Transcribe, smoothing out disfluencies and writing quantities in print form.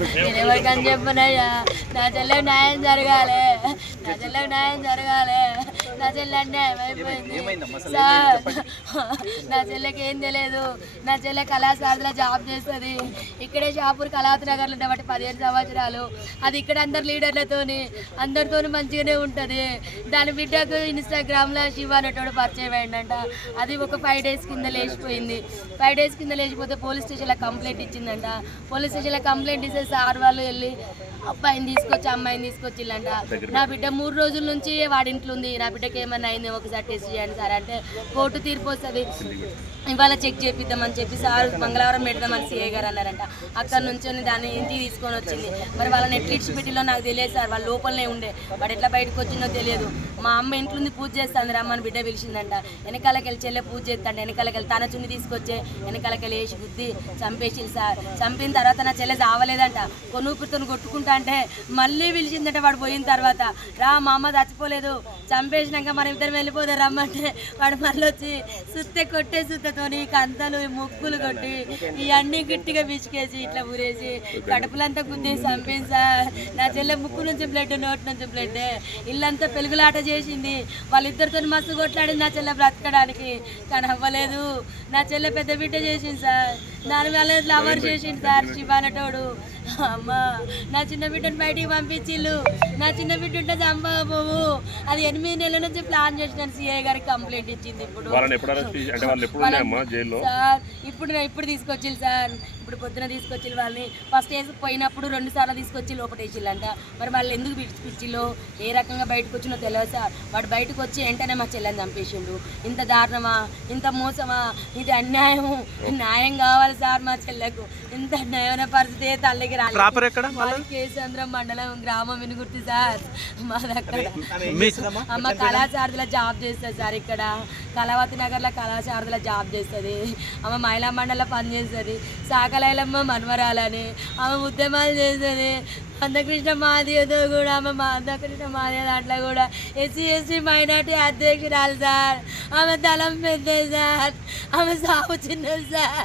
నేను ఎవరికని చెప్పనయ్యా. నా చెల్లెకి న్యాయం జరగాలి, నా చెల్లెకి న్యాయం జరగాలి. నా చెల్లె అన్యాయం అయిపోయింది సార్. నా చెల్లెకి ఏం తెలియదు. నా చెల్లె కళాశాలలో జాబ్ చేస్తుంది. ఇక్కడే షాపూర్ కళావతి నగర్లో ఉండబట్టి 15 సంవత్సరాలు. అది ఇక్కడ అందరు లీడర్లతోని అందరితోని మంచిగానే ఉంటుంది. దాని బిడ్డకు ఇన్స్టాగ్రామ్లో శివ అనేటోడు పరిచయం అయిందంట. అది ఒక 5 days కింద లేచిపోయింది. 5 days కింద లేచిపోతే పోలీస్ స్టేషన్లో కంప్లైంట్ ఇచ్చిందంట. పోలీస్ స్టేషన్లో కంప్లైంట్ ఇస్తే సార్ వాళ్ళు వెళ్ళి అబ్బాయిని తీసుకొచ్చి అమ్మాయిని తీసుకొచ్చిల్లంట. నా బిడ్డ 3 రోజుల నుంచి వాడింట్లో ఉంది. నా బిడ్డకి ఏమన్నా అయింది ఒకసారి టెస్ట్ చేయండి సార్ అంటే కోర్టు తీర్పు వస్తుంది, ఇవాళ చెక్ చేపిద్దామని చెప్పి సార్ మంగళవారం పెడదామని సిఐ గారు అన్నారంట. అక్కడ నుంచి దాన్ని ఇంటికి తీసుకొని వచ్చింది. మరి వాళ్ళని ఎట్లిడ్చి పెట్టిలో నాకు తెలియదు సార్. వాళ్ళ లోపలనే ఉండే, వాడు ఎట్లా బయటకు వచ్చిందో తెలియదు. మా అమ్మ ఇంట్లో ఉంది పూజ చేస్తుంది, రమ్మని బిడ్డ పిలిచిందంట. వెనకాలకి వెళ్ళి చెల్లె పూజ చేస్తాంట. వెనకాలకి వెళ్ళి తన చున్ని తీసుకొచ్చే వెనకాలకి వెళ్ళి వేసి బుద్ధి చంపేసిల్లు సార్. చంపిన తర్వాత నా చెల్లె చావలేదంట. కొనుక్కుతో కొట్టుకుంటా అంటే మళ్ళీ పిలిచిందంట. వాడు పోయిన తర్వాత రా మా అమ్మ చచ్చిపోలేదు, చంపేసినాక మనం ఇద్దరు వెళ్ళిపోదాం రమ్మంటే వాడు మళ్ళీ వచ్చి సుత్తె కొట్టే సుత్తతోని కంతలు ముగ్గులు కొట్టి ఇవన్నీ గట్టిగా పిసికేసి ఇట్లా ఊరేసి కడుపులంతా గుద్దేసి చంపింది సార్. నా చెల్లె ముక్కు నుంచి బ్లడ్, నోటి నుంచి బ్లడ్, ఇల్లంతా పెలుగులాట చేసింది. వాళ్ళిద్దరితో మస్తు కొట్లాడింది నా చెల్లె బ్రతకడానికి, కానీ అవ్వలేదు. నా చెల్లె పెద్ద బిడ్డ చేసింది సార్. దాని వల్ల లవర్ చేసింది సార్ శివ అనేటోడు. అమ్మ నా చిన్న బిడ్డను బయటికి పంపించిల్లు. నా చిన్న బిడ్డ ఉంటే చంపకపోవు. అది 8 నెలల నుంచి ప్లాన్ చేసినాను. సిఐ గారికి కంప్లైంట్ ఇచ్చింది. ఇప్పుడు సార్ ఇప్పుడు తీసుకొచ్చిల్లు సార్. ఇప్పుడు పొద్దున తీసుకొచ్చి వాళ్ళని ఫస్ట్ వేసి పోయినప్పుడు 2 సార్లు తీసుకొచ్చి లోపటేసిల్లంట. మరి వాళ్ళు ఎందుకు పిచ్చిల్లో ఏ రకంగా బయటకు వచ్చినో తెలియదు సార్. వాడు బయటకు వచ్చి వెంటనే మా చెల్లెని చంపేసిండు. ఇంత దారుణమా, ఇంత మోసమా, ఇది అన్యాయం. న్యాయం కావాలి సార్ మా చెల్లెకు. ఇంత అన్యాయమైన పరిస్థితి తల్లికి రాలేదు. కేసంద్రం మండలం గ్రామం వినుగుర్తి సార్. మా దగ్గర అమ్మ కళాశారదిలో జాబ్ చేస్తుంది సార్. ఇక్కడ కళావతి నగర్లో కళాశారదిలో జాబ్ చేస్తుంది. అమ్మ మహిళా మండలిలో పనిచేస్తుంది. సాకలైలమ్మ మన్మరాలని ఆమె ఉద్యమాలు చేస్తుంది. మందకృష్ణ మాదియతో కూడా ఆమె మందకృష్ణ మాదియ దాంట్లో కూడా SC/ST మైనార్టీ అధ్యక్షురాలు సార్. ఆమె తలం పెద్దది సార్. ఆమె సాగు చిన్నది సార్.